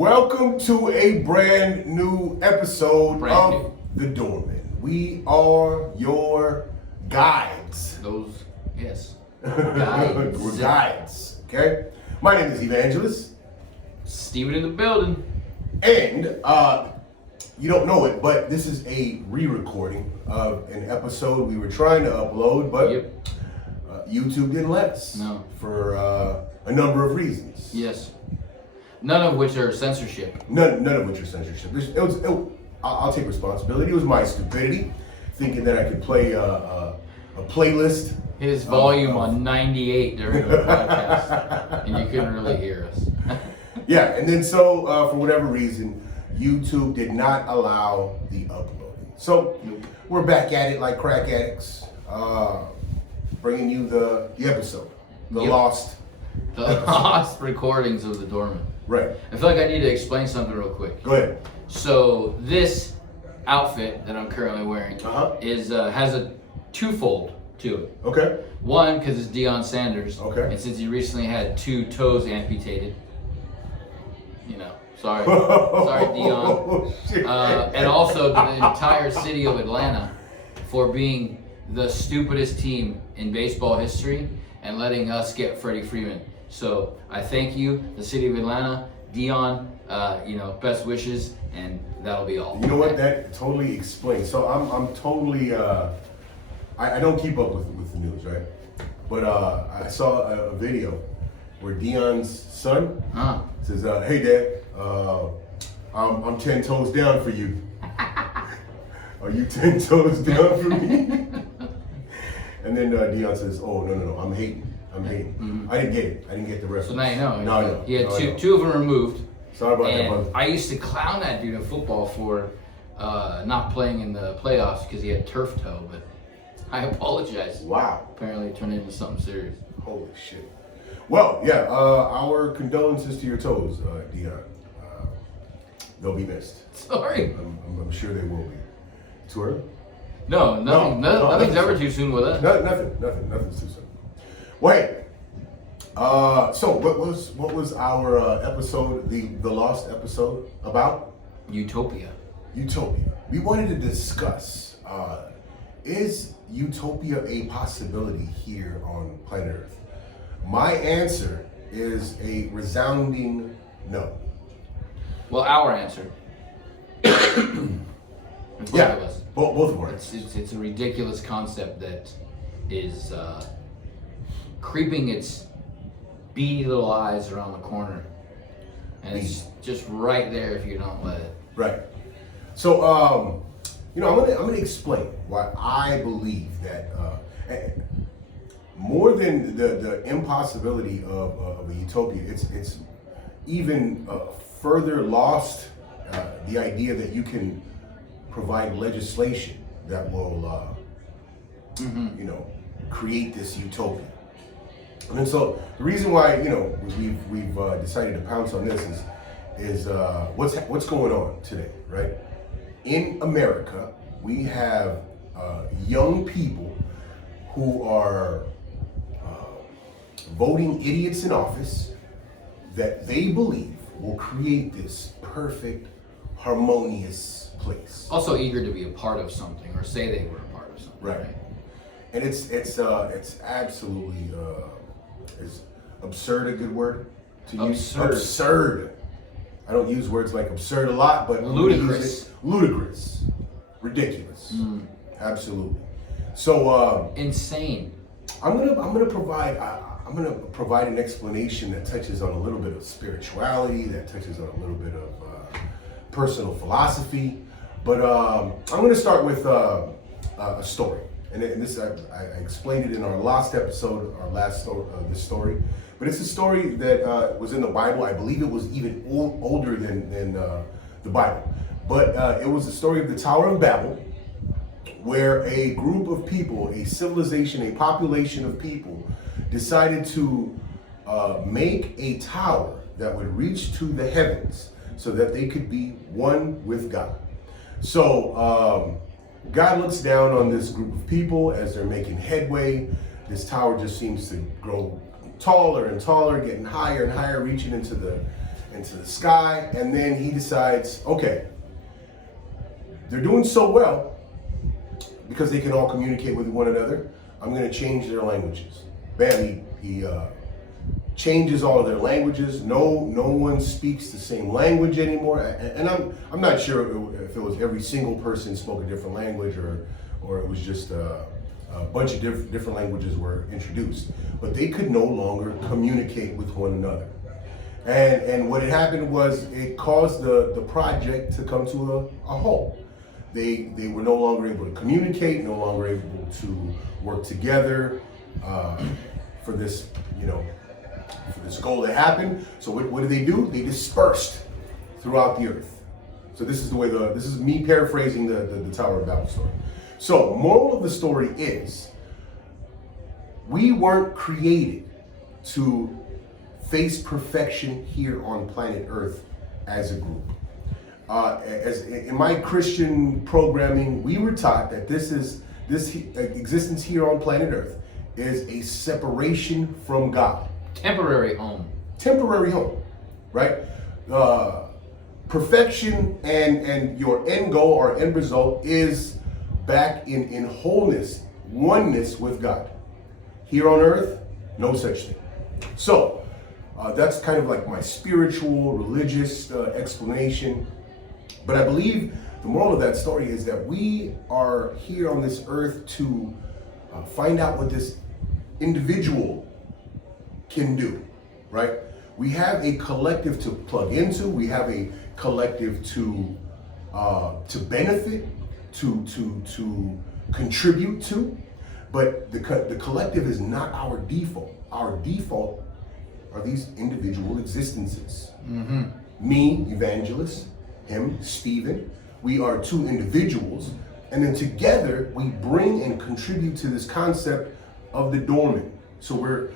Welcome to a brand new episode of The Doorman. We are your guides. Guides. We're guides, okay? My name is Evangelist. Steven in the building. And you don't know it, but this is a re-recording of an episode we were trying to upload, but YouTube didn't let us. No. For a number of reasons. Yes. None of which are censorship. None of which are censorship. I'll take responsibility. It was my stupidity, thinking that I could play a playlist. His volume on 98 during the podcast, and you couldn't really hear us. Yeah, and then so for whatever reason, YouTube did not allow the uploading. So we're back at it like crack addicts, bringing you the episode, the lost recordings of The Doorman. Right. I feel like I need to explain something real quick. Go ahead. So this outfit that I'm currently wearing is has a twofold to it. Okay. One, because it's Deion Sanders. Okay. And since he recently had 2 toes amputated, sorry Deion. Shit. And also the entire city of Atlanta for being the stupidest team in baseball history and letting us get Freddie Freeman. So I thank you, the city of Atlanta, Deion. Best wishes, and that'll be all. You know what? That totally explains. So I'm totally. I don't keep up with the news, right? But I saw a video where Deion's son says, "Hey, Dad, I'm 10 toes down for you. Are you 10 toes down for me?" And then Deion says, "Oh no, I'm hating. Mm-hmm. I didn't get it. I didn't get the reference." So now you know. No, he had two of them removed. Sorry about that, brother. I used to clown that dude in football for not playing in the playoffs because he had turf toe, but I apologize. Wow. Apparently it turned into something serious. Holy shit. Well, yeah, our condolences to your toes, Deion. They'll be missed. Sorry. I'm sure they will be. Too early? No, nothing's ever too soon with us. Nothing's too soon. Wait. So what was our episode, the lost episode about? Utopia. We wanted to discuss, is Utopia a possibility here on planet Earth? My answer is a resounding no. Well, our answer. Yeah, both of ours. It's a ridiculous concept that is creeping its beady little eyes around the corner, and it's just right there if you don't let it. Right. So, I'm gonna explain why I believe that more than the impossibility of a utopia, it's even further lost the idea that you can provide legislation that will, create this utopia. And so the reason why we've decided to pounce on this is what's going on today, right? In America, we have young people who are voting idiots in office that they believe will create this perfect, harmonious place. Also eager to be a part of something or say they were a part of something. Right. And it's absolutely is absurd a good word to use? Absurd. I don't use words like absurd a lot, but ludicrous. Ludicrous. Ridiculous. Absolutely. So insane. I'm gonna provide an explanation that touches on a little bit of spirituality, that touches on a little bit of personal philosophy, but I'm gonna start with a story. And this I explained it in our last episode, this story. But it's a story that was in the Bible. I believe it was even older than the Bible. But it was the story of the Tower of Babel, where a group of people, a civilization, a population of people, decided to make a tower that would reach to the heavens so that they could be one with God. So God looks down on this group of people as they're making headway. This tower just seems to grow taller and taller, getting higher and higher, reaching into into the sky, and then he decides, okay, they're doing so well because they can all communicate with one another. I'm going to change their languages. Bam, he changes all of their languages. No one speaks the same language anymore. And I'm not sure if it was every single person spoke a different language or it was just a bunch of different languages were introduced. But they could no longer communicate with one another. And what had happened was it caused the project to come to a halt. They were no longer able to communicate, no longer able to work together for this, for this goal to happen. So what did they do? They dispersed throughout the earth. So this is the way this is me paraphrasing the Tower of Babel story. So moral of the story is, we weren't created to face perfection here on planet Earth as a group. As in my Christian programming, we were taught that this existence here on planet Earth is a separation from God. Temporary home. Temporary home, right? Perfection and your end goal or end result is back in wholeness, oneness with God. Here on Earth, no such thing. So that's kind of like my spiritual, religious explanation. But I believe the moral of that story is that we are here on this earth to find out what this individual can do, right? We have a collective to plug into. We have a collective to benefit, to contribute to. But the collective is not our default. Our default are these individual existences. Mm-hmm. Me, evangelist, him, Stephen. We are two individuals, and then together we bring and contribute to this concept of the dormant. So we're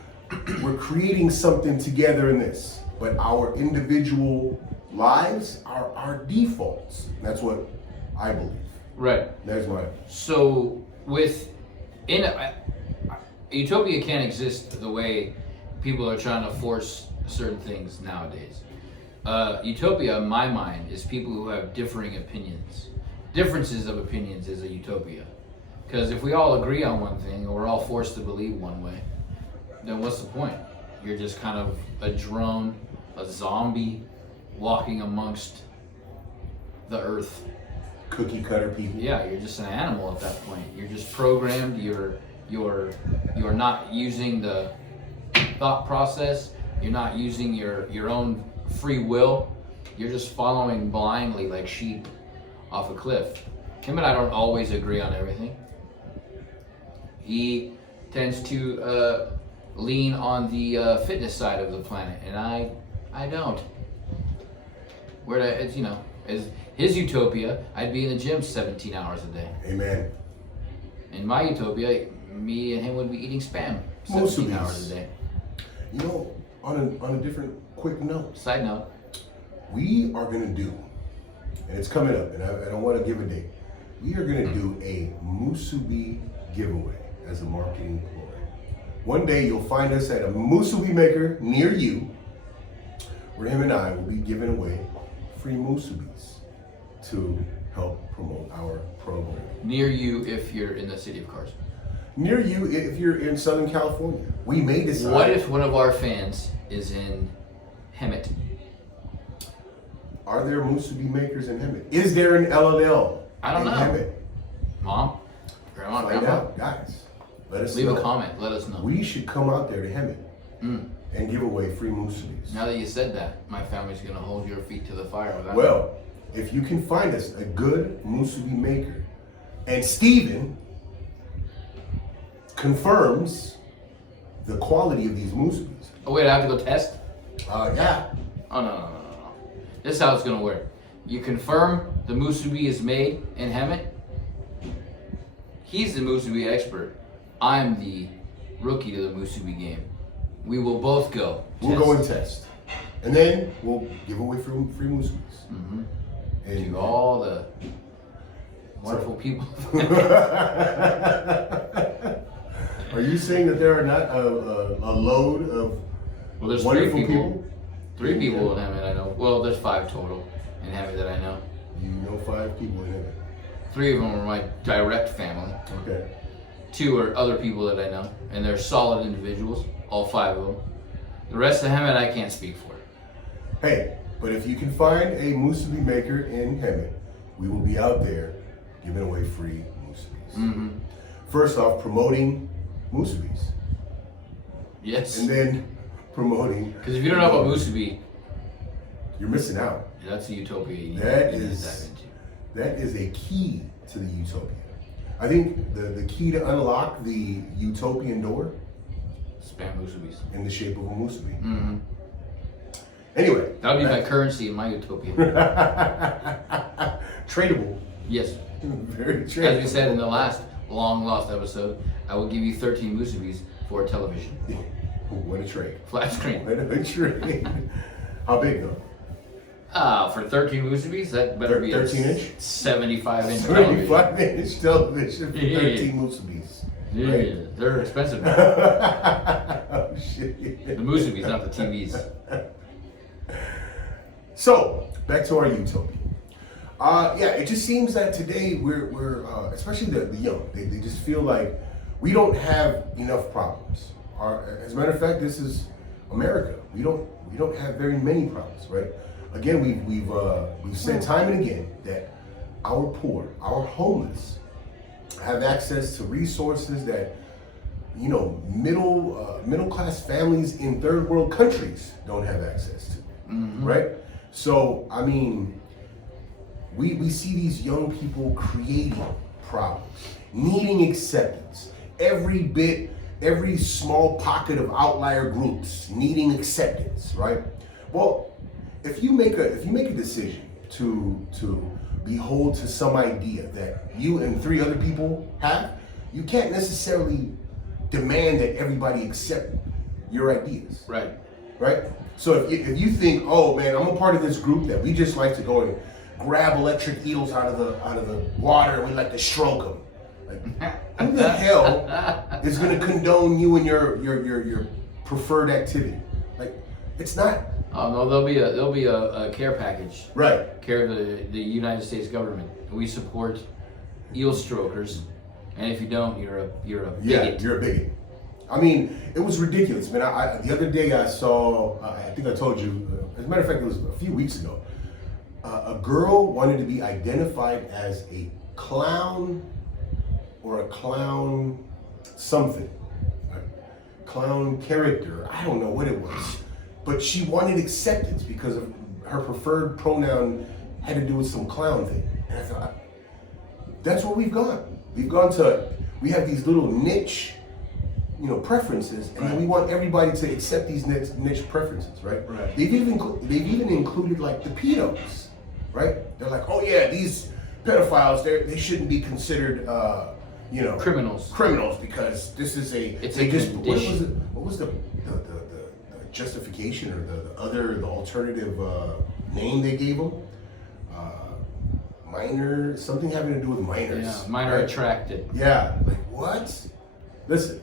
creating something together in this, but our individual lives are our defaults. That's what I believe. Right. That's my. So Utopia can't exist the way people are trying to force certain things nowadays. Utopia, in my mind, is people who have differing opinions. Differences of opinions is a utopia. Because if we all agree on one thing, or we're all forced to believe one way, then what's the point? You're just kind of a drone, a zombie, walking amongst the earth. Cookie cutter people. Yeah, you're just an animal at that point. You're just programmed. You're not using the thought process. You're not using your own free will. You're just following blindly like sheep off a cliff. Him and I don't always agree on everything. He tends to lean on the fitness side of the planet, and I don't. As his utopia, I'd be in the gym 17 hours a day. Amen. In my utopia, me and him would be eating Spam 17 hours a day. On a different quick note. Side note. We are going to do, and it's coming up, and I don't want to give a date. We are going to do a musubi giveaway as a marketing ploy. One day you'll find us at a musubi maker near you, where him and I will be giving away free musubis to help promote our program. Near you if you're in the city of Carson. Near you if you're in Southern California. We may decide. What if one of our fans is in Hemet? Are there musubi makers in Hemet? Is there an LLL I don't know. Hemet? Mom? Grandma? Find Grandpa? out, guys. Let us Leave know. a comment. Let us know. We should come out there to Hemet and give away free musubis. Now that you said that, my family's going to hold your feet to the fire with that. Well, if you can find us a good musubi maker, and Steven confirms the quality of these musubis. Oh, wait, I have to go test? Yeah. Oh, no. This is how it's going to work. You confirm the musubi is made in Hemet. He's the musubi expert. I'm the rookie to the musubi game. We will both go. We'll go and test. And then we'll give away free musubis. Mm-hmm. And to all the wonderful people. Are you saying that there are not a load of Well, there's wonderful three people. 3 people in Hemet I know. Well, there's 5 total in Hemet that I know. You know 5 people in Hemet. 3 of them are my direct family. Okay. 2 are other people that I know, and they're solid individuals, all 5 of them. The rest of Hemet I can't speak for. Hey, but if you can find a musubi maker in Hemet, we will be out there giving away free musubis. Mm-hmm. First off, promoting musubis. Yes. And then promoting. Because if you don't know about musubi, you're missing out. that's a utopia you need That to is- dive into. That is a key to the utopia. I think the key to unlock the utopian door Spam musubis. in the shape of a musubi. Mm-hmm. Anyway. That would be my currency in my utopia. Tradable. Yes. Very As tradable. we said in the last long lost episode, I will give you 13 musubis for a television. What a trade. Flat screen. What a trade. How big though? For 13 musubis, that better be 13 a inch? 75-inch television. 75-inch television for Yeah. 13 musubis. Yeah, Right. they're expensive now. Oh, shit. The musubis, not the TVs. So, back to our utopia. Yeah, it just seems that today we're especially the young, they just feel like we don't have enough problems. As a matter of fact, this is America. We don't have very many problems, right? Again, we've said time and again that our poor, our homeless, have access to resources that middle class families in third world countries don't have access to, right? So I mean, we see these young people creating problems, needing acceptance. Every small pocket of outlier groups needing acceptance, right? Well, if you make a decision to behold to some idea that you and 3 other people have, you can't necessarily demand that everybody accept your ideas. Right. Right? So if you think, oh man, I'm a part of this group that we just like to go and grab electric eels out of the water and we like to stroke them. Like, who the hell is going to condone you and your preferred activity? Like, it's not. Oh no, there'll be a care package. Right. Care of the United States government. We support eel strokers, and if you don't, you're a bigot. Yeah, you're a bigot. I mean, it was ridiculous, man. I the other day I saw, I think I told you, as a matter of fact, it was a few weeks ago, a girl wanted to be identified as a clown or a clown something, a clown character. I don't know what it was, but she wanted acceptance because of her preferred pronoun had to do with some clown thing. And I thought, that's what we've gone. We have these little niche, preferences, and then we want everybody to accept these niche preferences, right? Right. They've even included like the pedos, right? They're like, oh yeah, these pedophiles, they shouldn't be considered, criminals because this is It's they a just condition. what was the justification or the alternative name they gave them? Minor, something having to do with minors. Yeah, minor right? attracted. Yeah, like what? Listen,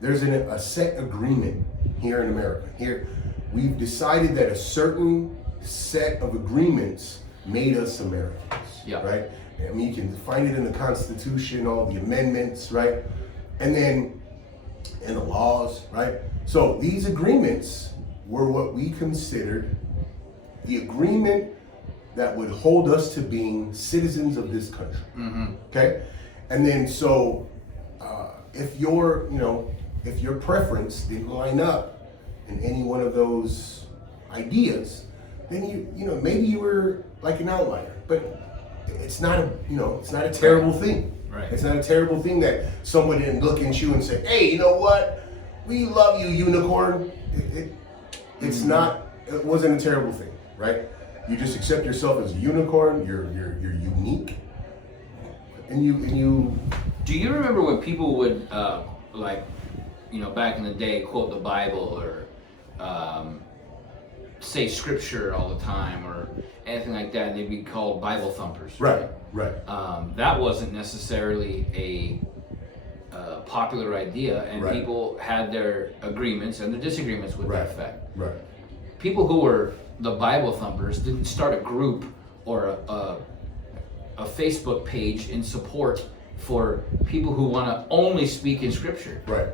there's a set agreement here in America. Here, we've decided that a certain set of agreements made us Americans. Yeah. Right? I mean, you can find it in the Constitution, all the amendments, right? And then in the laws, right? So these agreements were what we considered the agreement that would hold us to being citizens of this country. Okay? And then so if your preference didn't line up in any one of those ideas, then maybe you were like an outlier. But it's not a terrible thing. Right. It's not a terrible thing that someone didn't look at you and say, hey, you know what? We love you, unicorn. It's not. It wasn't a terrible thing, right? You just accept yourself as a unicorn. You're unique, and you. Do you remember when people would back in the day, quote the Bible or say scripture all the time or anything like that? They'd be called Bible thumpers. Right. That wasn't necessarily a popular idea, and Right. people had their agreements and their disagreements with that fact. Right. people who were the Bible thumpers didn't start a group or a Facebook page in support for people who want to only speak in Scripture. Right.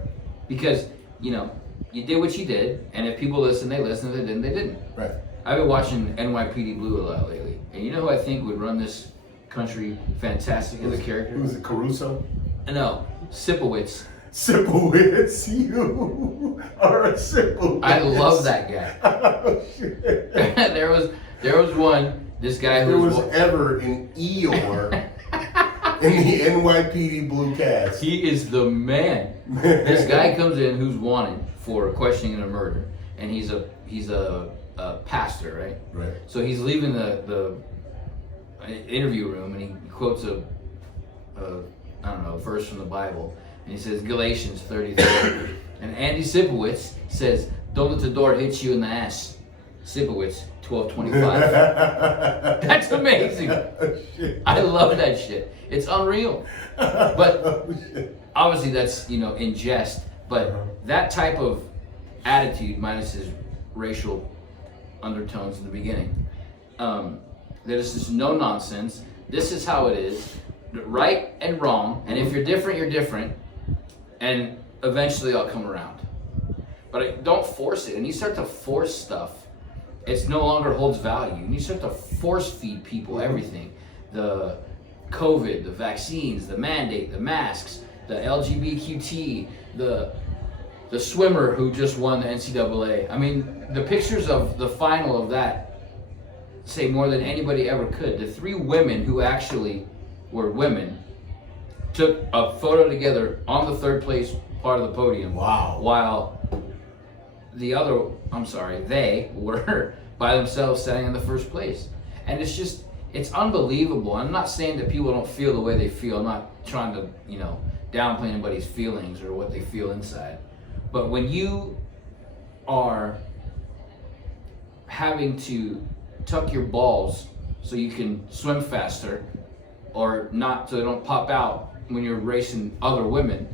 Because, you did what you did, and if people listen, they listened. If they didn't, they didn't. Right. I've been watching NYPD Blue a lot lately, and you know who I think would run this country fantastic as a character? Was it Caruso? No, Sipowicz. Sipowicz, you are a Sipowicz. I love that guy. Oh, shit. there was one. This guy If there who was ever an Eeyore in the NYPD Blue cast. He is the man. This guy comes in who's wanted for questioning and a murder, and he's a pastor, right? Right. So he's leaving the interview room, and he quotes a verse from the Bible, and he says Galatians 30:30, and Andy Sipowicz says, "Don't let the door hit you in the ass." Sipowicz 12:25. That's amazing. I love that shit. It's unreal. But obviously that's in jest. But that type of attitude, minus his racial undertones in the beginning, there's just no nonsense. This is how it is, right and wrong. And if you're different, you're different. And eventually I'll come around. But don't force it. And you start to force stuff, it's no longer holds value. And you start to force feed people everything. The COVID, the vaccines, the mandate, the masks, the LGBTQ, the swimmer who just won the NCAA. I mean, the pictures of the final of that say more than anybody ever could. The 3 women who actually were women took a photo together on the 3rd place part of the podium. Wow. While they were by themselves standing in the 1st place. And it's unbelievable. I'm not saying that people don't feel the way they feel. I'm not trying to, downplay anybody's feelings or what they feel inside. But when you are having to tuck your balls so you can swim faster, or not so they don't pop out when you're racing other women,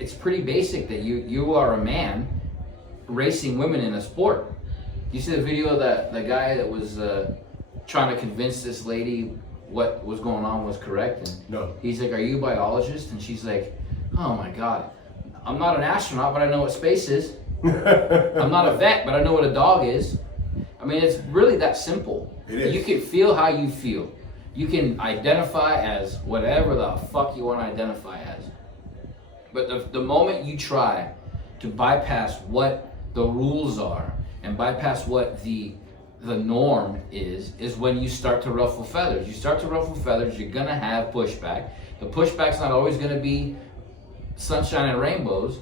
it's pretty basic that you are a man racing women in a sport. You see the video of the guy that was trying to convince this lady what was going on was correct, and No. he's like, "Are you a biologist?" And she's like, "Oh my God, I'm not an astronaut, but I know what space is. I'm not a vet, but I know what a dog is." I mean, it's really that simple. It is. You can feel how you feel. You can identify as whatever the fuck you want to identify as. But the moment you try to bypass what the rules are and bypass what the norm is when you start to ruffle feathers. You start to ruffle feathers, you're gonna have pushback. The pushback's not always gonna be sunshine and rainbows.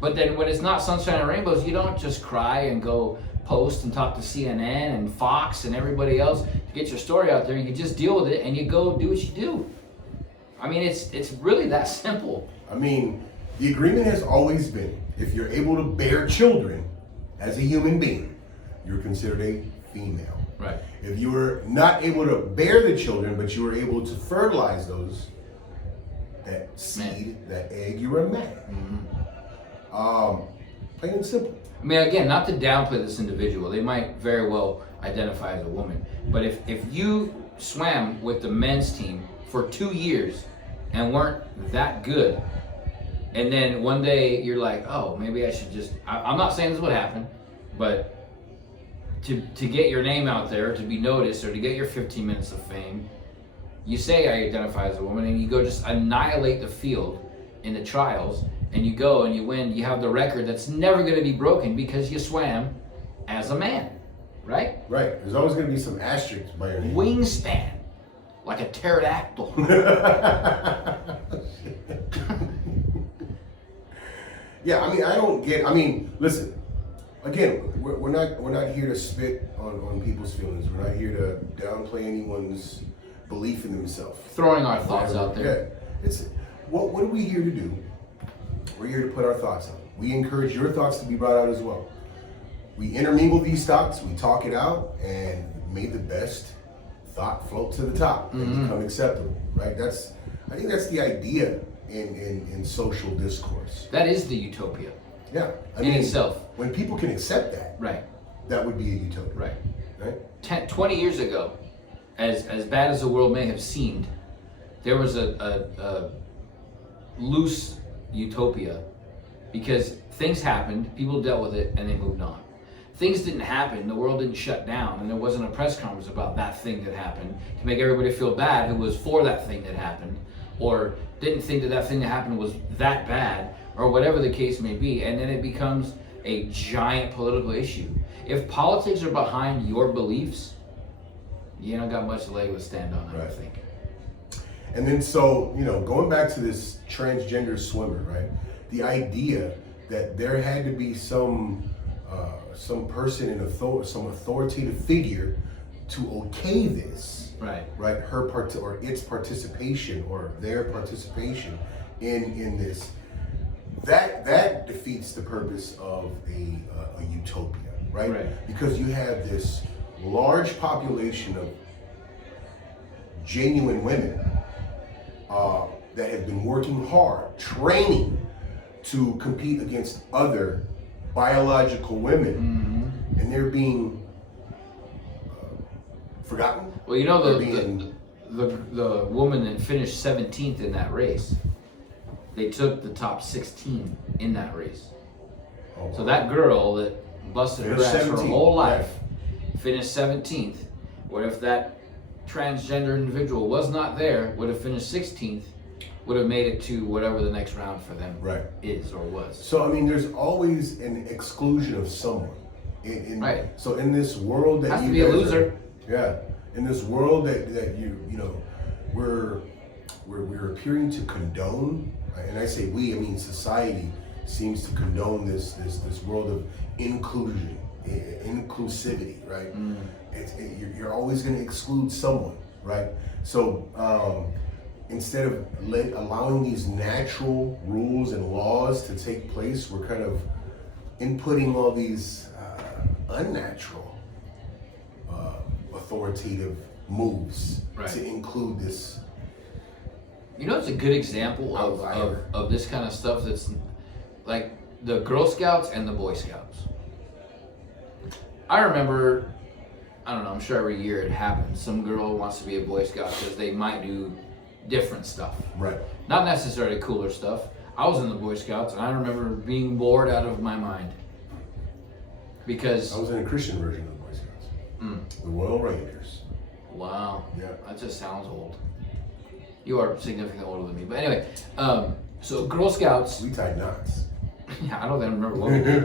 But then when it's not sunshine and rainbows, you don't just cry and go post and talk to CNN and Fox and everybody else to get your story out there. You just deal with it and you go do what you do. I mean, it's really that simple. I mean, the agreement has always been, if you're able to bear children as a human being, you're considered a female. Right. If you were not able to bear the children, but you were able to fertilize that seed, that egg, you were a man. Plain and simple. I mean, again, not to downplay this individual. They might very well identify as a woman. But if you swam with the men's team for 2 years and weren't that good, and then one day you're like, oh, maybe I should just... I'm not saying this would happen, but to get your name out there, to be noticed, or to get your 15 minutes of fame, you say I identify as a woman, and you go just annihilate the field in the trials, and you go and you win. You have the record that's never going to be broken because you swam as a man, right? Right. There's always going to be some asterisks by your name. Wingspan, like a pterodactyl. Yeah, I mean, I don't get. I mean, listen. Again, we're not here to spit on people's feelings. We're not here to downplay anyone's belief in themselves. Throwing our thoughts out there. Yeah. What are we here to do? We're here to put our thoughts out. We encourage your thoughts to be brought out as well. We intermingle these thoughts, we talk it out, and may the best thought float to the top and become acceptable. Right? I think that's the idea in social discourse. That is the utopia. Yeah, in itself. when people can accept that, Right. that would be a utopia. Right. Right. 20 years ago, as bad as the world may have seemed, there was a loose utopia because things happened, people dealt with it, and they moved on. Things didn't happen, the world didn't shut down, and there wasn't a press conference about that thing that happened to make everybody feel bad who was for that thing that happened, or didn't think that that thing that happened was that bad, or whatever the case may be, and then it becomes a giant political issue. If politics are behind your beliefs, you don't got much leg to stand on, I don't think. And then so, going back to this transgender swimmer, right? The idea that there had to be some person in some authoritative figure to okay this, Right. her or its participation or their participation in this, that defeats the purpose of a utopia, right? Because you have this large population of genuine women that have been working hard, training to compete against other biological women, and they're being forgotten. Well, the woman that finished 17th in that race, they took the top 16 in that race. Oh, wow. So that girl that busted her ass her whole life finished 17th. What if that transgender individual was not there, would have finished 16th, would have made it to whatever the next round for them is or was. So there's always an exclusion of someone. Right. So in this world that has you to be a guys loser. In this world that we're appearing to condone, right? And I say we, I mean society seems to condone this world of inclusion, inclusivity, right? You're always going to exclude someone, right? So instead of allowing these natural rules and laws to take place, we're kind of inputting all these unnatural authoritative moves to include this. It's a good example of this kind of stuff that's like the Girl Scouts and the Boy Scouts. I remember, I don't know, I'm sure every year it happens. Some girl wants to be a Boy Scout because they might do different stuff. Right. Not necessarily cooler stuff. I was in the Boy Scouts and I remember being bored out of my mind. Because I was in a Christian version of the Boy Scouts. The Royal Rangers. Wow. Yeah. That just sounds old. You are significantly older than me. But anyway, so Girl Scouts. We tied knots. Yeah, I don't even remember what we did.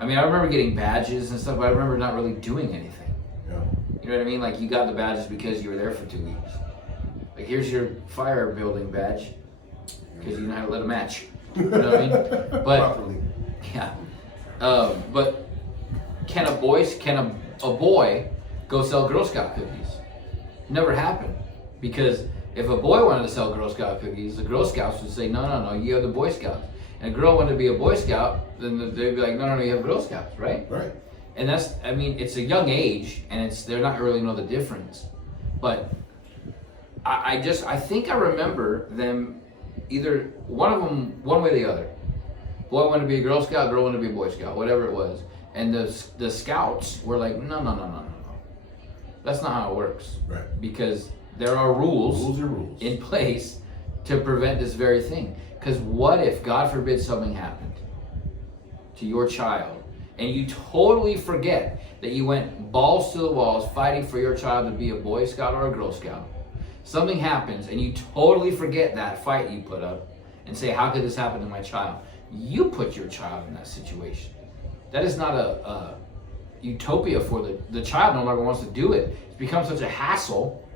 I mean, I remember getting badges and stuff, but I remember not really doing anything. Yeah. You know what I mean? Like, you got the badges because you were there for 2 weeks. Like, here's your fire building badge because you know how to let a match. You know what I mean? But properly. Yeah. But can a boy go sell Girl Scout cookies? Never happened. Because if a boy wanted to sell Girl Scout cookies, the Girl Scouts would say, no, you have the Boy Scouts. And a girl wanted to be a Boy Scout, then they'd be like, no, you have Girl Scouts, right? Right. And it's a young age, and they're not really know the difference. But I think I remember them, either one of them, one way or the other. Boy wanted to be a Girl Scout, girl wanted to be a Boy Scout, whatever it was. And the Scouts were like, no. That's not how it works. Right. Because there are rules in place to prevent this very thing. Because what if, God forbid, something happened to your child and you totally forget that you went balls to the walls fighting for your child to be a Boy Scout or a Girl Scout? Something happens and you totally forget that fight you put up and say, how could this happen to my child? You put your child in that situation. That is not a utopia for the child. No longer wants to do it. It's become such a hassle.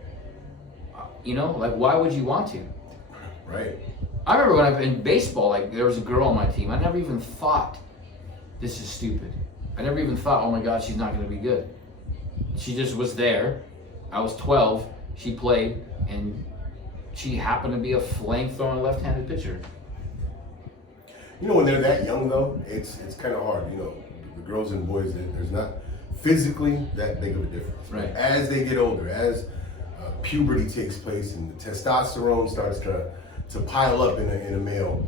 Like, why would you want to? Right. I remember when in baseball, like, there was a girl on my team. I never even thought, this is stupid. I never even thought, oh my God, she's not going to be good. She just was there. I was 12. She played, and she happened to be a flame-throwing left-handed pitcher. When they're that young, though, it's kind of hard. The girls and boys, there's not physically that big of a difference. Right. But as they get older, as puberty takes place and the testosterone starts to pile up in a male,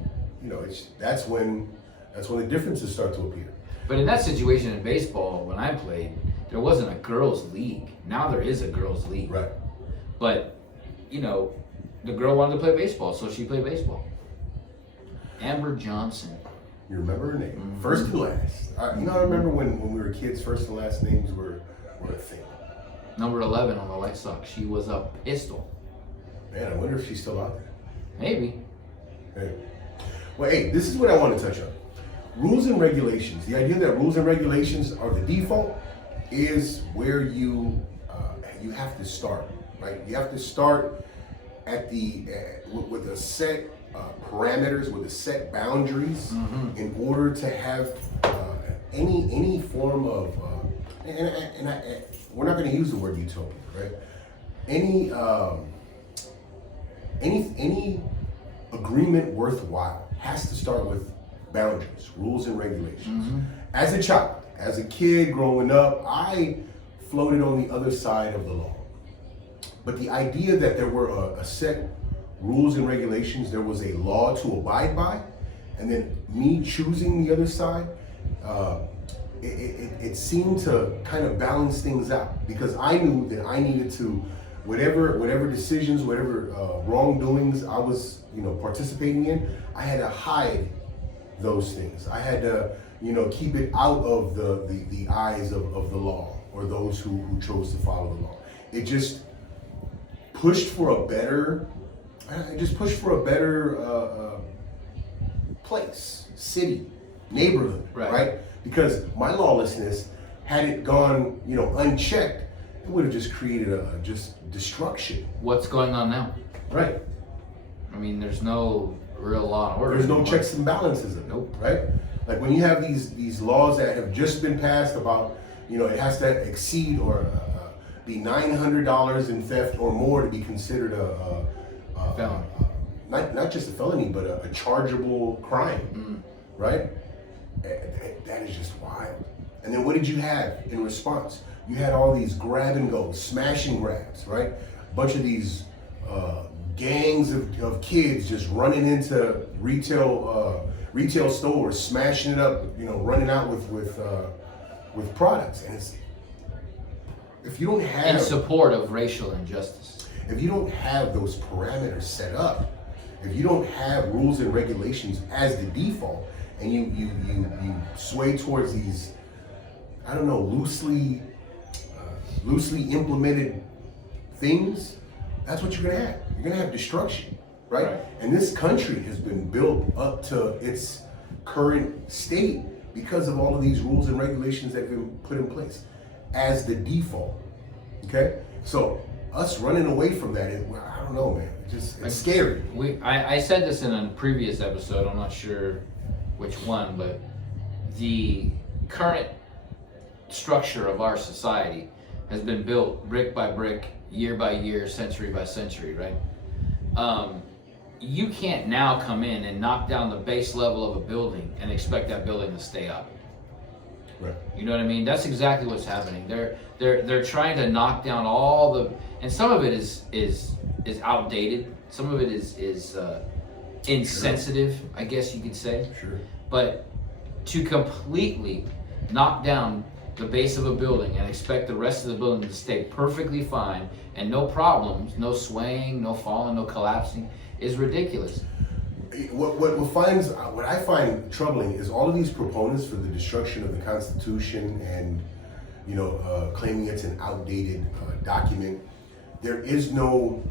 that's when That's when the differences start to appear. But in that situation in baseball, when I played, there wasn't a girls' league. Now there is a girls' league. Right. But, you know, the girl wanted to play baseball, so she played baseball. Amber Johnson. You remember her name? Mm-hmm. First and last. You know, I remember when we were kids, first and last names were a thing. Number 11 on the White Sox. She was a pistol. Man, I wonder if she's still out there. Maybe. Hey. Well, hey, this is what I want to touch on. Rules and regulations. The idea that rules and regulations are the default is where you have to start, right? You have to start at with a set parameters, with a set boundaries, in order to have any form of we're not going to use the word utopia, right? Any agreement worthwhile has to start with boundaries, rules, and regulations. As a child, as a kid growing up, I floated on the other side of the law. But the idea that there were a set rules and regulations, there was a law to abide by, and then me choosing the other side, it seemed to kind of balance things out, because I knew that I needed to, whatever decisions, whatever wrongdoings I was, participating in, I had to hide those things. I had to, keep it out of the eyes of the law, or those who chose to follow the law. It just pushed for a better, place, city, neighborhood, right? Because my lawlessness, had it gone, unchecked, it would have just created just destruction. What's going on now? Right. I mean, there's no real law and order. There's no anymore. checks and balances. Nope. Right? Like when you have these laws that have just been passed about, it has to exceed or be $900 in theft or more to be considered a felony. Not just a felony, but a chargeable crime, right? That is just wild. And then what did you have in response? You had all these grab and go, smash and grabs, right? A bunch of these gangs of kids just running into retail stores, smashing it up, running out with products. And it's, if you don't have, in support of racial injustice. if you don't have those parameters set up, if you don't have rules and regulations as the default, and you sway towards these, I don't know, loosely implemented things, that's what you're gonna have. You're gonna have destruction, right? And this country has been built up to its current state because of all of these rules and regulations that have been put in place as the default. Okay, so us running away from that, I don't know, man. It's scary. I said this in a previous episode. I'm not sure which one, but the current structure of our society has been built brick by brick, year by year, century by century, right? You can't now come in and knock down the base level of a building and expect that building to stay up. Right. You know what I mean? That's exactly what's happening. They're trying to knock down all the, and some of it is outdated. Some of it is insensitive, I guess you could say. Sure. But to completely knock down the base of a building and expect the rest of the building to stay perfectly fine and no problems, no swaying, no falling, no collapsing, is ridiculous. What I find troubling is all of these proponents for the destruction of the Constitution and claiming it's an outdated document. There is no,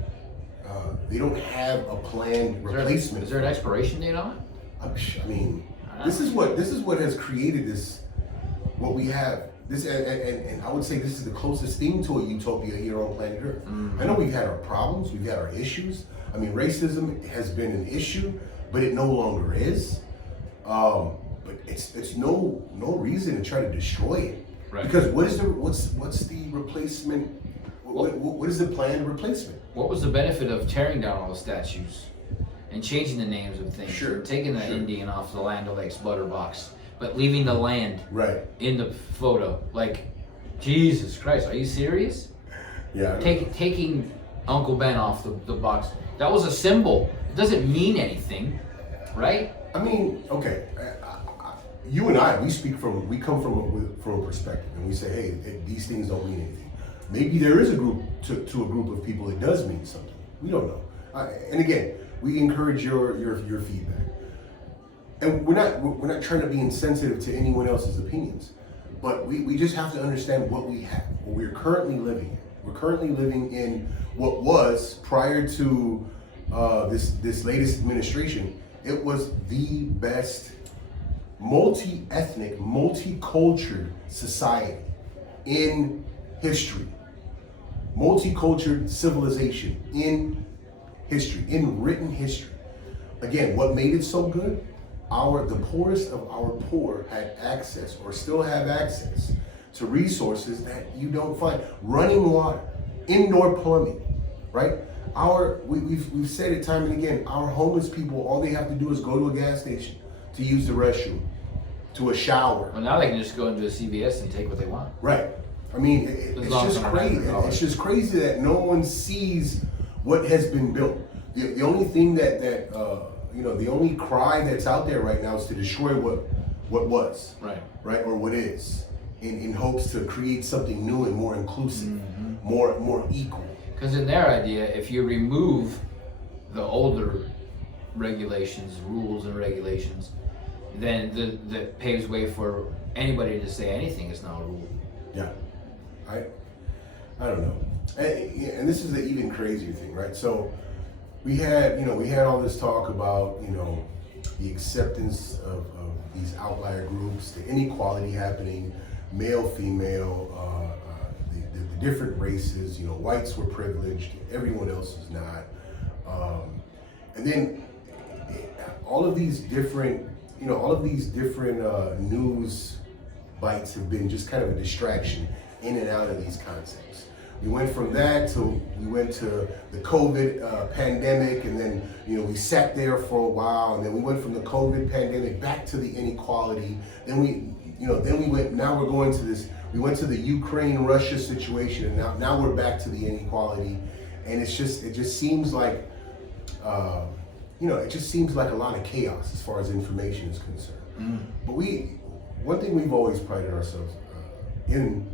they don't have a planned replacement. Is there an expiration date on it? I mean, this is what has created this. What we have this, and I would say this is the closest thing to a utopia here on planet Earth. I know we've had our problems, we've had our issues. I mean, racism has been an issue, but it no longer is. But it's no reason to try to destroy it. Right. Because what's the replacement? What is the planned replacement? What was the benefit of tearing down all the statues and changing the names of things? Sure. Taking the Indian off the Land O'Lakes Butterbox, but leaving the land in the photo. Like, Jesus Christ, are you serious? Yeah. Taking Uncle Ben off the box. That was a symbol. It doesn't mean anything, right? I mean, okay. you and I, we come from a perspective, and we say, hey, these things don't mean anything. Maybe there is a group to a group of people it does mean something. We don't know. And again, we encourage your feedback, and we're not trying to be insensitive to anyone else's opinions, but we just have to understand what we have, what we're currently living in. We're currently living in what was, prior to this latest administration, it was the best multi-ethnic, multicultural society in history. Multicultural civilization in history, in written history. Again, what made it so good? The poorest of our poor had access, or still have access, to resources that you don't find. Running water, indoor plumbing, right? We've said it time and again, our homeless people, all they have to do is go to a gas station to use the restroom, to a shower. Well, now they can just go into a CVS and take what they want. Right. I mean, it's just crazy. It's just crazy that no one sees what has been built. The only thing that the only cry that's out there right now is to destroy what was, right, or what is, in hopes to create something new and more inclusive, more equal. Because in their idea, if you remove the older regulations, rules and regulations, then that paves way for anybody to say anything is now a rule. Yeah, I don't know, and this is the even crazier thing, right? So we had all this talk about the acceptance of these outlier groups, the inequality happening, male, female, the different races. Whites were privileged, everyone else is not, and then all of these different news bites have been just kind of a distraction in and out of these concepts. We went from that to the COVID pandemic, and then we sat there for a while, and then we went from the COVID pandemic back to the inequality. Then we went. Now we're going to this. We went to the Ukraine-Russia situation, and now we're back to the inequality, and it just seems like it just seems like a lot of chaos as far as information is concerned. But one thing we've always prided ourselves in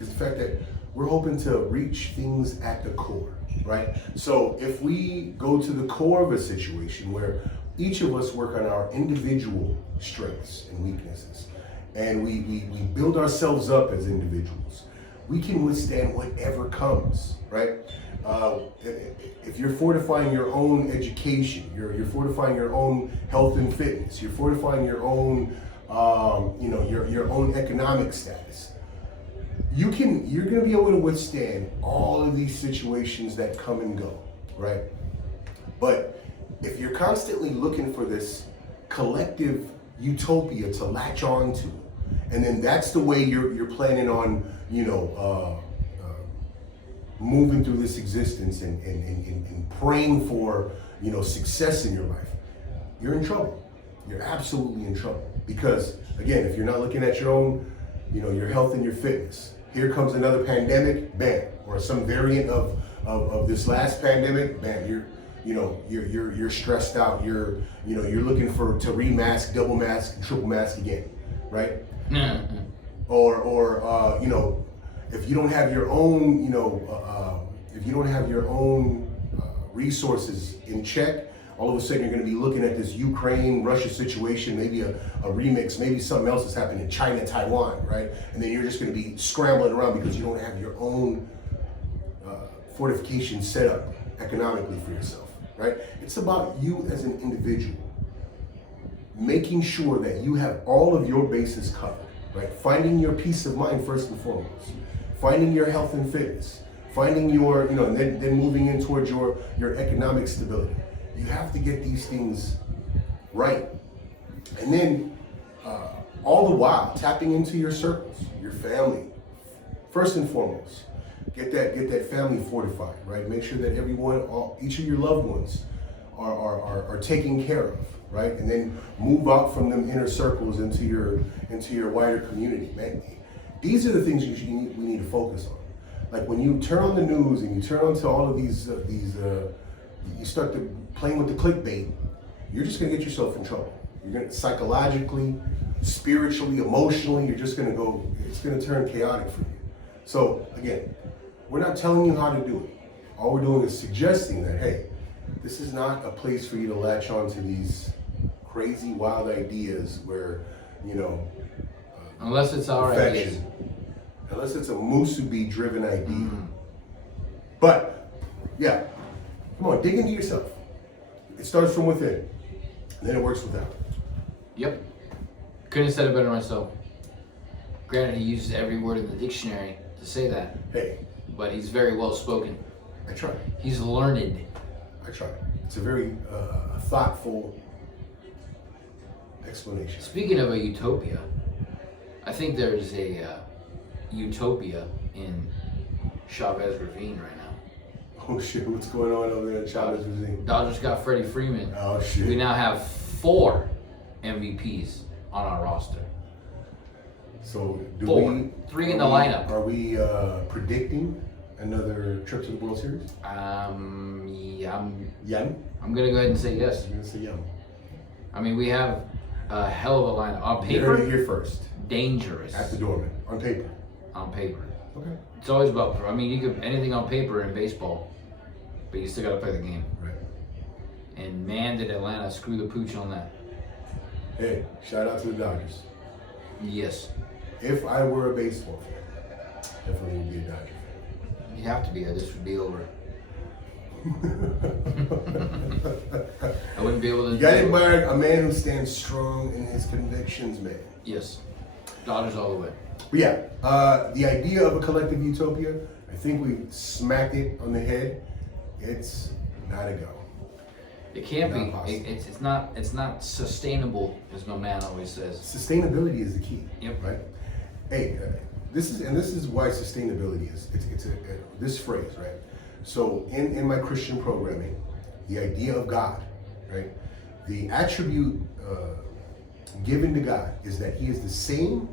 is the fact that we're hoping to reach things at the core, right? So if we go to the core of a situation where each of us work on our individual strengths and weaknesses, and we build ourselves up as individuals, we can withstand whatever comes, right? If you're fortifying your own education, you're fortifying your own health and fitness, you're fortifying your own, your own economic status, you're going to be able to withstand all of these situations that come and go, right? But if you're constantly looking for this collective utopia to latch on to, and then that's the way you're planning on, moving through this existence and praying for, success in your life, you're in trouble. You're absolutely in trouble. Because again, if you're not looking at your own, your health and your fitness, here comes another pandemic, bam, or some variant of this last pandemic, bam, you're stressed out. You're looking to remask, double mask, triple mask again, right? Or if you don't have your own, resources in check, all of a sudden you're going to be looking at this Ukraine-Russia situation, maybe a remix, maybe something else that's happening in China, Taiwan, right? And then you're just going to be scrambling around because you don't have your own fortification set up economically for yourself, right? It's about you as an individual making sure that you have all of your bases covered, right? Finding your peace of mind first and foremost, finding your health and fitness, finding your, and then moving in towards your economic stability. You have to get these things right. And then all the while tapping into your circles, your family, first and foremost. Get that family fortified, right? Make sure that each of your loved ones are taken care of, right? And then move out from them inner circles into your wider community, man. These are the things we need to focus on. Like when you turn on the news and you turn on to all of these you start to playing with the clickbait, you're just gonna get yourself in trouble. You're gonna psychologically, spiritually, emotionally, you're just gonna go, it's gonna turn chaotic for you. So again, we're not telling you how to do it. All we're doing is suggesting that, hey, this is not a place for you to latch on to these crazy, wild ideas where, you know, unless it's our ideas. Unless it's a Musubi driven idea. But, yeah, come on, dig into yourself. It starts from within, and then it works without. Yep. Couldn't have said it better myself. Granted, he uses every word in the dictionary to say that. Hey. But he's very well spoken. I try. He's learned. I try. It's a very thoughtful explanation. Speaking of a utopia, I think there's a utopia in Chavez Ravine right now. Oh shit, what's going on over there in Chavez Ravine? Dodgers got Freddie Freeman. Oh shit. We now have 4 MVPs on our roster. So do 4. we 3 in the lineup. Are we predicting another trip to the World Series? Yeah, Yum? I'm gonna go ahead and say yes. I'm gonna say yum. I mean, we have a hell of a lineup on You heard it paper. here first. Dangerous At the doorman. On paper. on paper. Okay. It's always about. I mean, you could anything on paper in baseball, but you still gotta play the game. Right. And man, did Atlanta screw the pooch on that. Hey, shout out to the Dodgers. Yes, If I were a baseball fan, definitely would be a Dodger fan. you have to be, or this would be over. I wouldn't be able to. You gotta admire a man who stands strong in his convictions, man. Yes, Dodgers all the way. But yeah, the idea of a collective utopia, I think we smacked it on the head. It's not a go. It can't Not be. possible. It's not sustainable, as my man always says. Sustainability is the key. Yep. Right. Hey, this is why sustainability is. It's this phrase, right? So in my Christian programming, the idea of God, right? The attribute given to God is that He is the same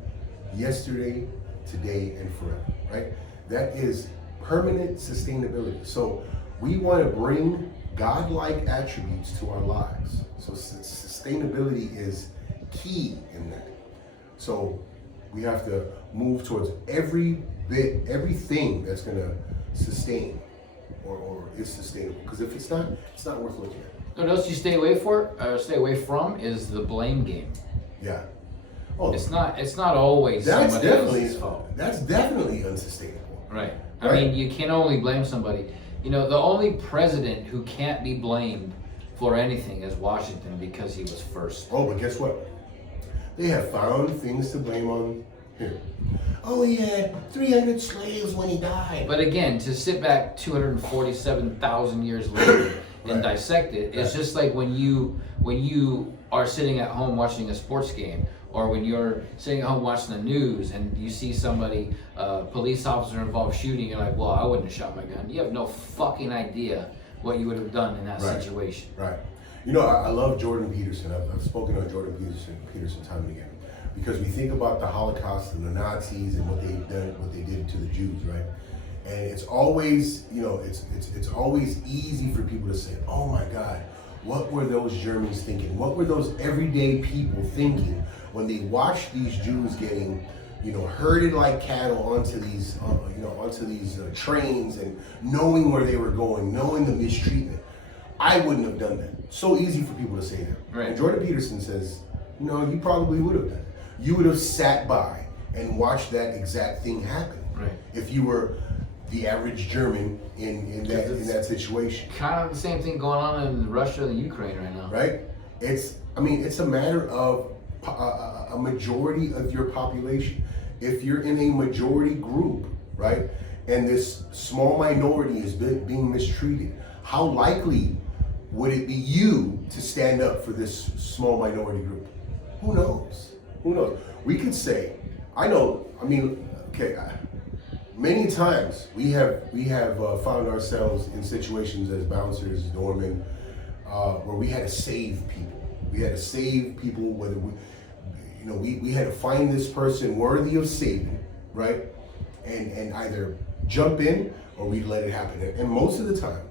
yesterday, today, and forever, right? That is permanent sustainability. So we want to bring God-like attributes to our lives. So sustainability is key in that. So we have to move towards everything that's going to sustain or is sustainable. Because if it's not worth looking at. What else you stay away from is the blame game. Yeah. Oh, It's not always that's somebody definitely else's fault. that's definitely unsustainable. Right. I Right. mean, you can only blame somebody. You know, the only president who can't be blamed for anything is Washington because he was first. Oh, but guess what? They have found things to blame on here. Oh, he had 300 slaves when he died. But again, to sit back 247,000 years later and Right. dissect it, it's just like when you are sitting at home watching a sports game, or when you're sitting at home watching the news and you see somebody, police officer involved shooting, you're like, well, I wouldn't have shot my gun. You have no fucking idea what you would have done in that Right. situation. Right. You know, I love Jordan Peterson. I've spoken on Jordan Peterson time and again, because we think about the Holocaust and the Nazis and what they did to the Jews, right? And it's always, you know, it's always easy for people to say, oh my God, what were those Germans thinking? What were those everyday people thinking when they watched these Jews getting, you know, herded like cattle onto these trains and knowing where they were going, knowing the mistreatment? I wouldn't have done that. So easy for people to say that. Right. And Jordan Peterson says, no, you probably would have done it. You would have sat by and watched that exact thing happen. Right. If you were the average German in that situation. Kind of the same thing going on in Russia and Ukraine right now. Right? It's a matter of a majority of your population. If you're in a majority group, right, and this small minority is being mistreated, how likely would it be you to stand up for this small minority group? Who knows? Who knows? We could say, many times we have found ourselves in situations as bouncers, doormen, where we had to save people. We had to save people, whether we had to find this person worthy of saving, right? And either jump in or we'd let it happen. And most of the time,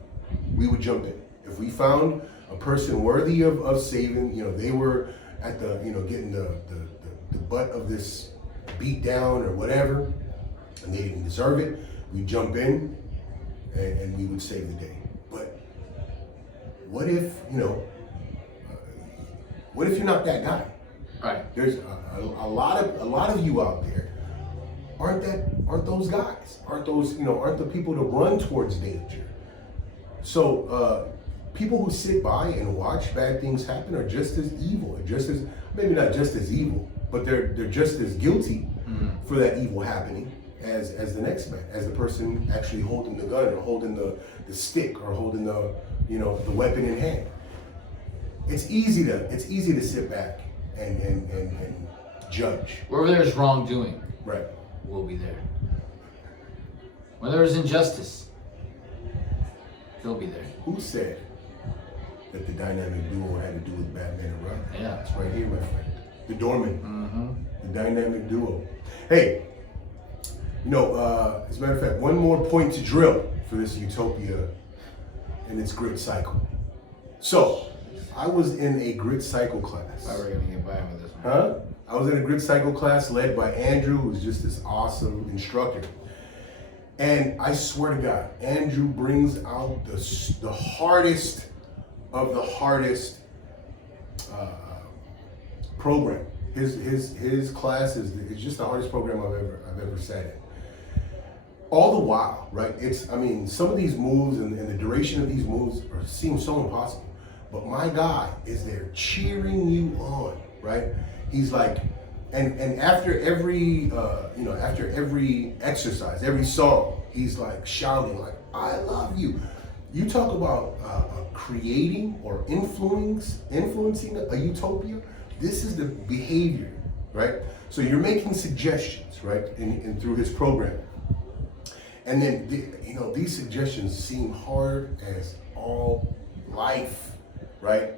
we would jump in. If we found a person worthy of saving, they were at the, getting the the butt of this beat down or whatever, and they didn't deserve it, we jump in and we would save the day. But what if, what if you're not that guy? Right. There's a lot of you out there aren't those guys? Aren't the people to run towards danger? So people who sit by and watch bad things happen are just as evil, maybe not just as evil, but they're just as guilty for that evil happening as the next man, as the person actually holding the gun or holding the stick or holding the weapon in hand. It's easy to sit back and judge. Wherever there's wrongdoing, Right. we'll be there. Where there is injustice, he'll be there. Who said that the dynamic duo had to do with Batman and Robin? Yeah. It's right here, my friend. The Dorman. Mm-hmm. The dynamic duo. Hey, as a matter of fact, one more point to drill for this Utopia and its grid cycle. So, I was in a grid cycle class. I were gonna get by with this one. Huh? I was in a grid cycle class led by Andrew, who's just this awesome instructor. And I swear to God, Andrew brings out the hardest of the hardest program. His class is just the hardest program I've ever sat in. All the while, right? Some of these moves and the duration of these moves seem so impossible. But my guy is there cheering you on, right? He's like, and after every exercise, every song, he's like shouting like, "I love you." You talk about creating or influencing a utopia. This is the behavior, right? So you're making suggestions, right, in through his program, and then these suggestions seem hard as all life, right?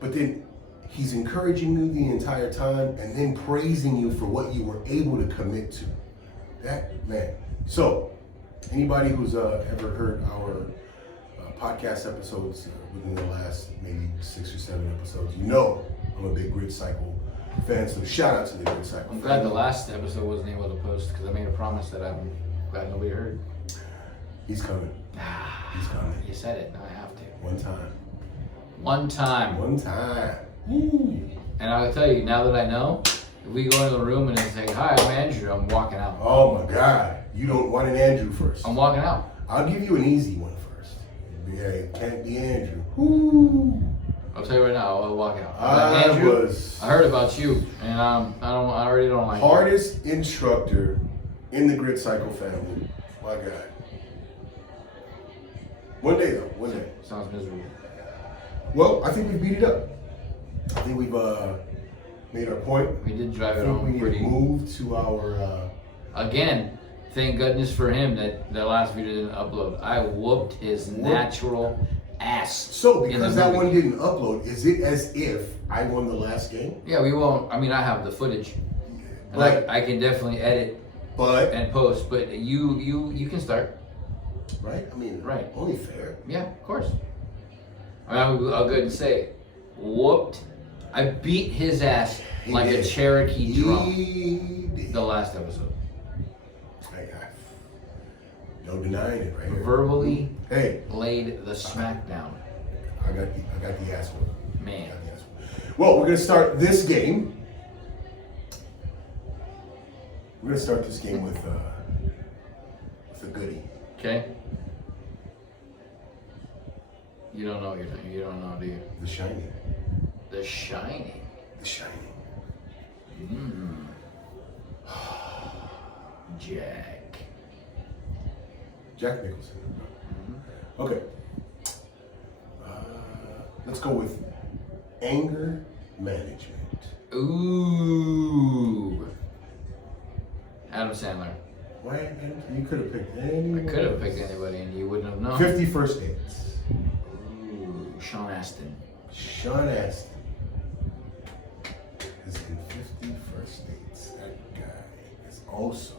But then he's encouraging you the entire time and then praising you for what you were able to commit to. That, man. So, anybody who's ever heard our podcast episodes within the last maybe 6 or 7 episodes, I'm a big grid cycle fan, so shout out to the grid cycle. I'm glad the last episode wasn't able to post because I made a promise that I'm glad nobody heard. He's coming. He's coming. You said it, now I have to. One time. One time. Ooh. And I'll tell you, now that I know, if we go into the room and say, "Hi, I'm Andrew," I'm walking out. Oh my God. You don't want an Andrew first. I'm walking out. I'll give you an easy one first. Yeah, it can't be Andrew. Ooh. I'll tell you right now, I'll walk out. Andrew, I heard about you, and I already don't like hardest instructor in the grid cycle family. My God. One day though, one day. Sounds miserable. Well, I think we beat it up. I think we've made our point. We did drive I it think home we need pretty. to move to our. Again, thank goodness for him that the last video didn't upload. I whooped his natural ass. So because that one didn't upload, is it as if I won the last game? Yeah, we won't. I mean, I have the footage, and But I can definitely edit and post. But you can start. right? I mean, Right. Only fair. Yeah, of course. I'll go ahead and say, whooped. I beat his ass He like did. a Cherokee drum. He did. The last episode. No denying it, right here. Verbally Hey, laid the smackdown. I got the ass one. Man. Well, we're gonna start this game. We're gonna start this game with a goodie. Okay? You don't know, you don't know, do you? The Shining. The Shining. The Shining. Jack Nicholson. Okay. Let's go with anger management. Ooh. Adam Sandler. Why? You could have picked anyone. I could have picked anybody and you wouldn't have known. 50 First Dates. Ooh, Sean Astin. Sean Astin is in 50 First Dates. That guy is also.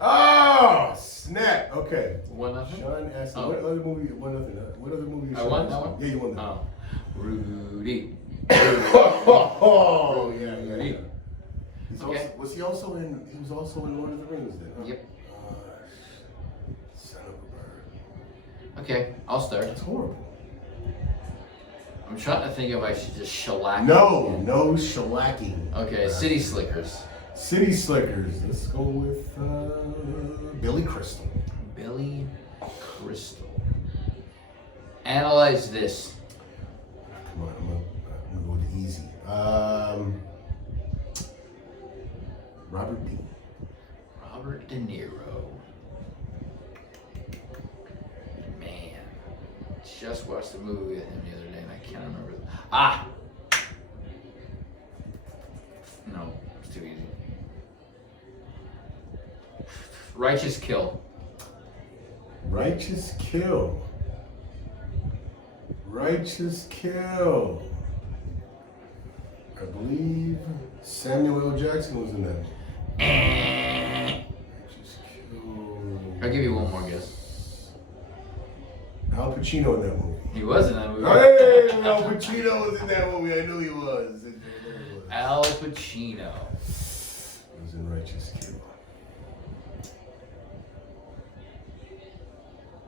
Oh, snap. Okay. 1-0. Sean Astin. Oh. What other movie? 1-0. What other movie? I won that one? Yeah, you won that. Oh. Rudy. Oh, yeah. He's Okay. also, was he also in? He was also in Lord of the Rings then. Huh? Yep. Son of a bird. Okay, I'll start. That's horrible. I'm trying to think if I should just shellac. No shellacking. Okay, City Slickers. City Slickers. Let's go with Billy Crystal. Billy Crystal. Analyze this. Come on, I'm gonna go with easy. Robert B. Robert De Niro. Man, just watched a movie with him the other day and I can't remember. No, it's too easy. Righteous Kill. Righteous Kill. Righteous Kill. I believe Samuel L. Jackson was in that. Righteous Kill. I'll give you one more guess. Al Pacino in that movie. He was in that movie. Hey, Al Pacino was in that movie. I knew he was. Al Pacino. He was in Righteous Kill.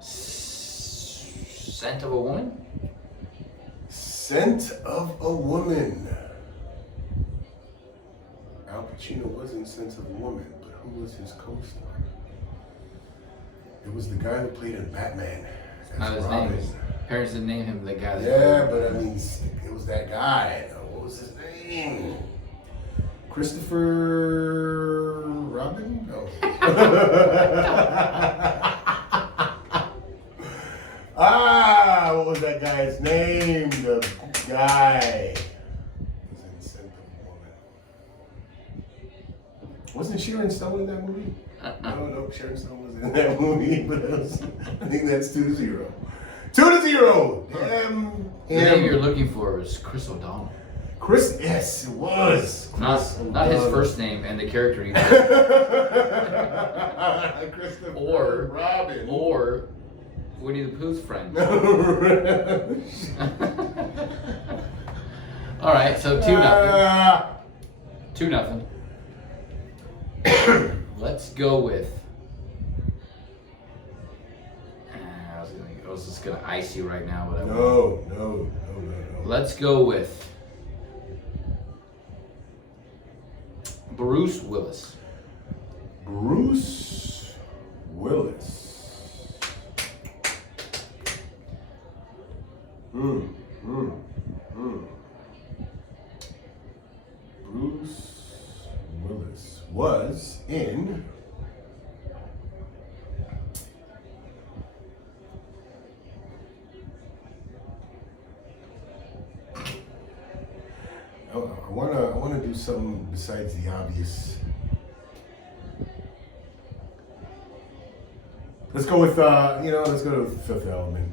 Scent of a Woman? Scent of a Woman. Al Pacino was in Scent of a Woman, but who was his co-star? It was the guy who played in Batman. Not his Robin. name. Parents didn't name him the guy that Yeah, but I mean, it was that guy. What was his name? Christopher Robin? No. What was that guy's name? The guy was in Scent of a Woman. Wasn't Sharon Stone in that movie? No, Sharon Stone was in that movie, but I think that's 2-0. 2-0. Damn. The name you're looking for was Chris O'Donnell. Chris, yes, it was. Not his first name and the character he played. Christopher Robin. Or Winnie the Pooh's friend. All right, so 2-0. 2-0. Let's go with. I was just gonna ice you right now, but I won't. No. Let's go with Bruce Willis. Bruce Willis. Bruce Willis was in I wanna do something besides the obvious. Let's go with let's go to Fifth Element.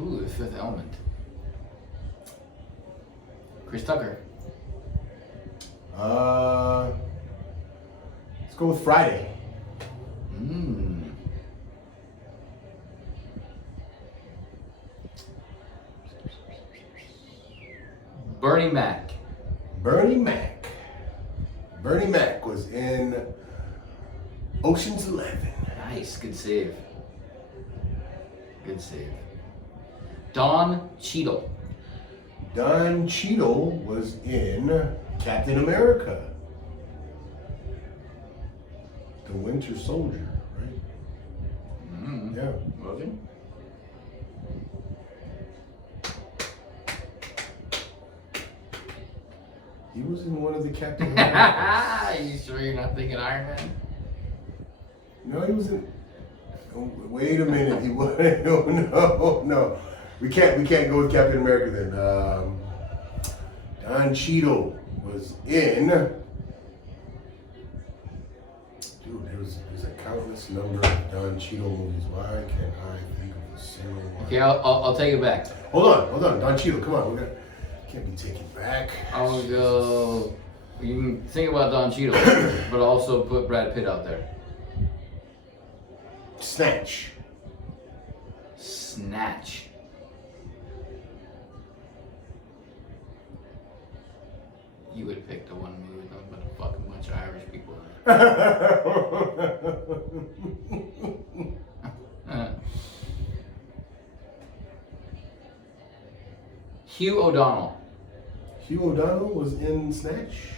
Ooh, The Fifth Element. Chris Tucker. Let's go with Friday. Bernie Mac. Bernie Mac was in Ocean's 11. Nice, good save. Don Cheadle. Don Cheadle was in Captain America. The Winter Soldier, right? Yeah. Was he? He was in one of the Captain Americas. You sure you're not thinking Iron Man? No, he was in. Oh, wait a minute. He was. No. We can't go with Captain America then. Don Cheadle was in. Dude, there's a countless number of Don Cheadle movies. Why can't I think of a single one? Okay, I'll take it back. Hold on. Don Cheadle, come on. Can't be taken back. I'll go. You can think about Don Cheadle, but also put Brad Pitt out there. Snatch. Snatch. You would have picked the one movie with a fucking bunch of Irish people in it. Hugh O'Donnell. Hugh O'Donnell was in Snatch.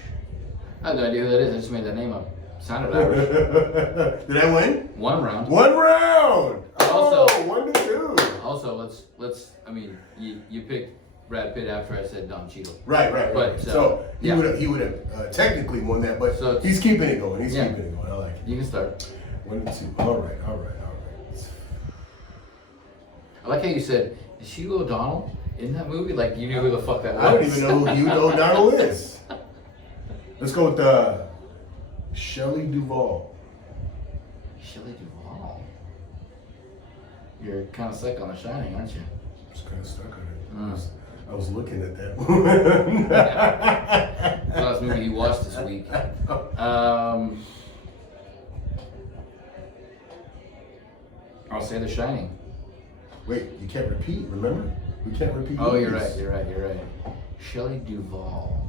I have no idea who that is. I just made that name up. Sounded Irish. Did I win? 1 round. 1 round. Also, 1-2. Also, let's. I mean, you picked Brad Pitt after I said Don Cheadle. Right. But, so he yeah. would have technically won that, but So he's keeping it going. He's yeah. keeping it going. I like it. You can start. 1-2. All right. I like how you said, is Hugh O'Donnell in that movie? Like you knew who the fuck that was. I don't even know who Hugh O'Donnell is. Let's go with Shelley Duvall. Shelley Duvall. You're kind of sick on The Shining, aren't you? I'm just kind of stuck on it. Mm. I was looking at that movie. That's the last movie you watched this week. I'll say The Shining. Wait, you can't repeat, remember? We can't repeat. Oh, you're movies. right. You're right. Shelley Duvall.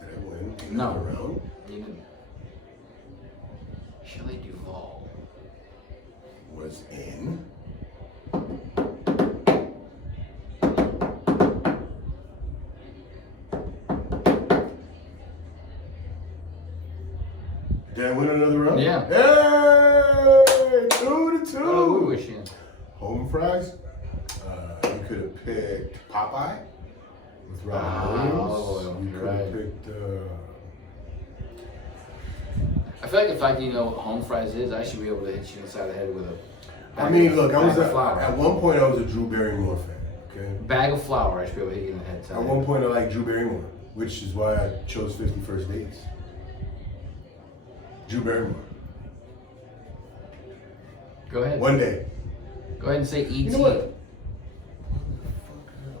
Did I win? No. Another round? You didn't. Shelley Duvall. Was in. Did I win another round? Yeah. Hey! 2-2. Oh, who was she in? Home fries. You could have picked Popeye with Robin Williams. You could have picked. I feel like if I know what home fries is, I should be able to hit you in the side of the head with a. I mean, look, bag of flour. at one point I was a Drew Barrymore fan. Okay. Bag of flour, I should be able to hit you in the head. At one point I liked Drew Barrymore, which is why I chose 50 First Dates. Drew Barrymore. Go ahead. One day. Go ahead and say E.T. You know what?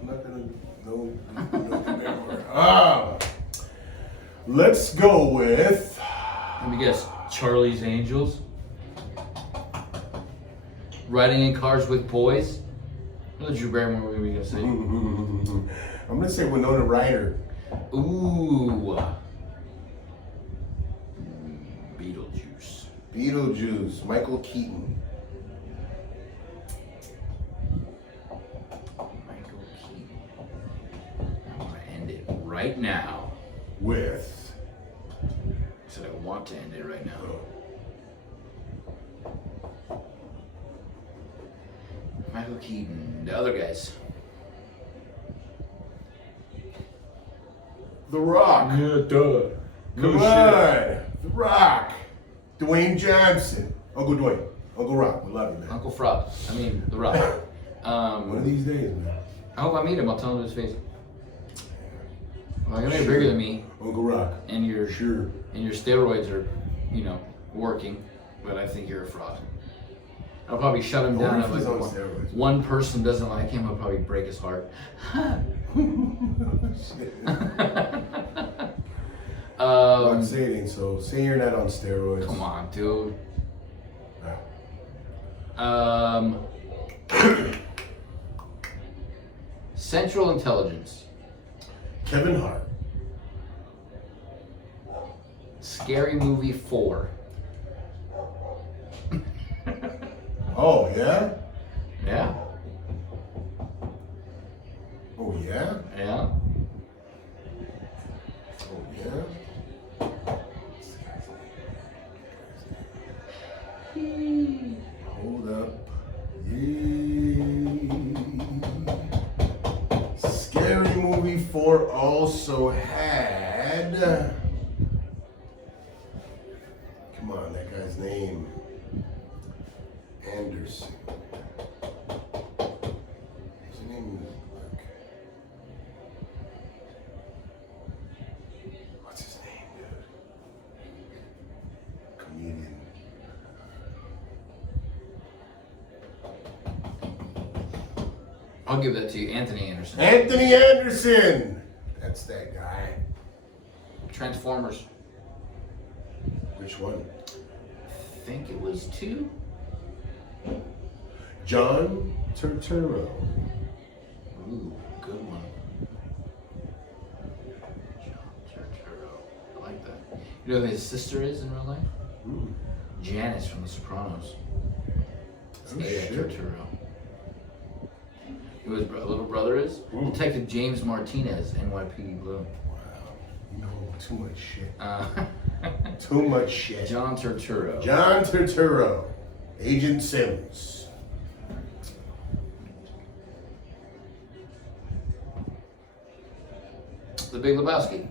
I'm not gonna no Drew Barrymore. Let's go with. Let me guess. Charlie's Angels. Riding in Cars with Boys. What Drew Barrymore movie are you gonna say? I'm gonna say Winona Ryder. Ooh. Beetlejuice. Beetlejuice. Michael Keaton. Michael Keaton. I want to end it right now. With. I said I want to end it right now. Michael Keaton. The other guys. The Rock. Yeah, duh. Come on. The Rock. Dwayne Johnson. Uncle Dwayne. Uncle Rock. We love you, man. Uncle Frog. I mean, The Rock. One of these days, man. I hope I meet him. I'll tell him to his face. Well, you're bigger than me, Uncle Rock. and your Sure. steroids are, working. But I think you're a fraud. I'll probably shut him down. If he's on If steroids. one person doesn't like him, I'll probably break his heart. Shit. Rock, say it ain't so. Say you're not on steroids. Come on, dude. No. Central Intelligence. Kevin Hart. Scary Movie 4. Oh, yeah? Yeah? Oh, yeah? Yeah? Oh, yeah? Hold up. Yay. Scary Movie 4 also had. Come on, that guy's name. Anderson. His name is like. What's his name, dude? Comedian. I'll give that to you. Anthony Anderson. Anthony Anderson! That's that guy. Transformers. Which one? I think it was 2. John Turturro. Ooh, good one. John Turturro. I like that. You know who his sister is in real life? Ooh. Janice from The Sopranos. It's Oh, Aya shit. Turturro. Who his little brother is? Ooh. Detective James Martinez, NYPD Blue. Wow. You know too much shit. Uh, Too much shit. John Turturro. John Turturro. Agent Sims. The Big Lebowski.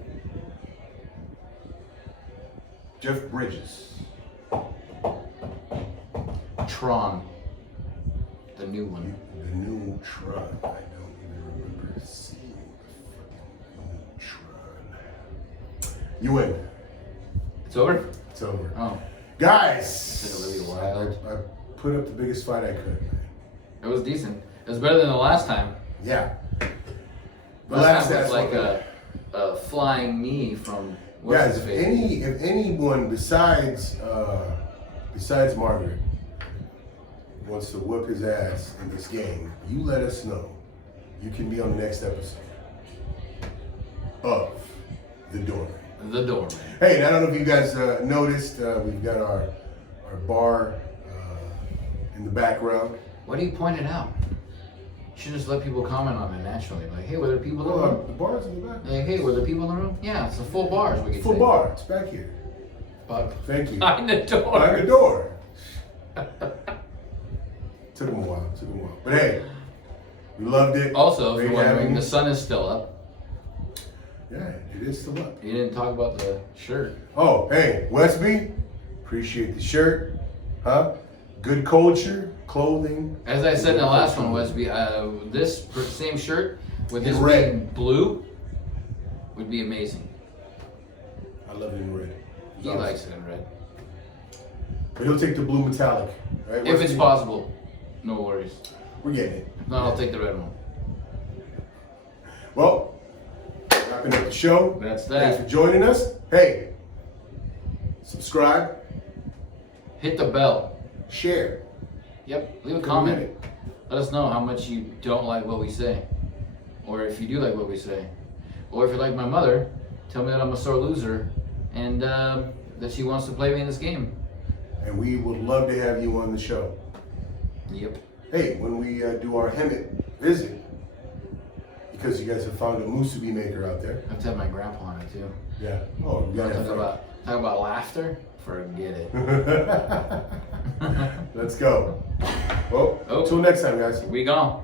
Jeff Bridges. Tron. The new one. The new Tron. I don't even remember seeing the fucking new Tron. You win. It's over? It's over. Oh. Guys. It's really wild. I put up the biggest fight I could. It was decent. It was better than the last time. Yeah. The Last time was that's like what- a flying knee from what's Guys, his face? if anyone besides Margaret wants to whoop his ass in this game, you let us know. You can be on the next episode of The Doorman. The Doorman. Hey, I don't know if you guys noticed, we've got our bar in the background. Why do you point it out? You should just let people comment on it naturally. Like, hey, were there people in the Well, room? the bar's in the back. Like, hey, were there people in the room? Yeah, it's a full bar, is what you Full say. bar. It's back here. But Thank you. behind the door. Behind the door. Took him a while. But hey, we loved it. Also, if Great you're having wondering, you. the sun is still up. Yeah, it is still up. You didn't talk about the shirt. Oh, hey, Westby, appreciate the shirt. Huh? Good culture, clothing. As I said in the last one, Wesby, this same shirt with this In red. being blue would be amazing. I love it in red. It's He awesome. likes it in red. But he'll take the blue metallic. Right, If it's Wesby? possible, no worries. We're getting it. If not, I'll take the red one. Well, wrapping up the show. That's Thanks that. for joining us. Hey, subscribe, Hit the bell. share. Yep, leave a Take comment. minute. Let us know how much you don't like what we say. Or if you do like what we say. Or if you're like my mother, tell me that I'm a sore loser and that she wants to play me in this game. And we would love to have you on the show. Yep. Hey, when we do our Hemet visit, because you guys have found a musubi maker out there. I have to have my grandpa on it too. Yeah. Oh, you gotta have Talk about laughter? Forget it. fun. Let's go. Well, Oh. until next time, guys. We gone.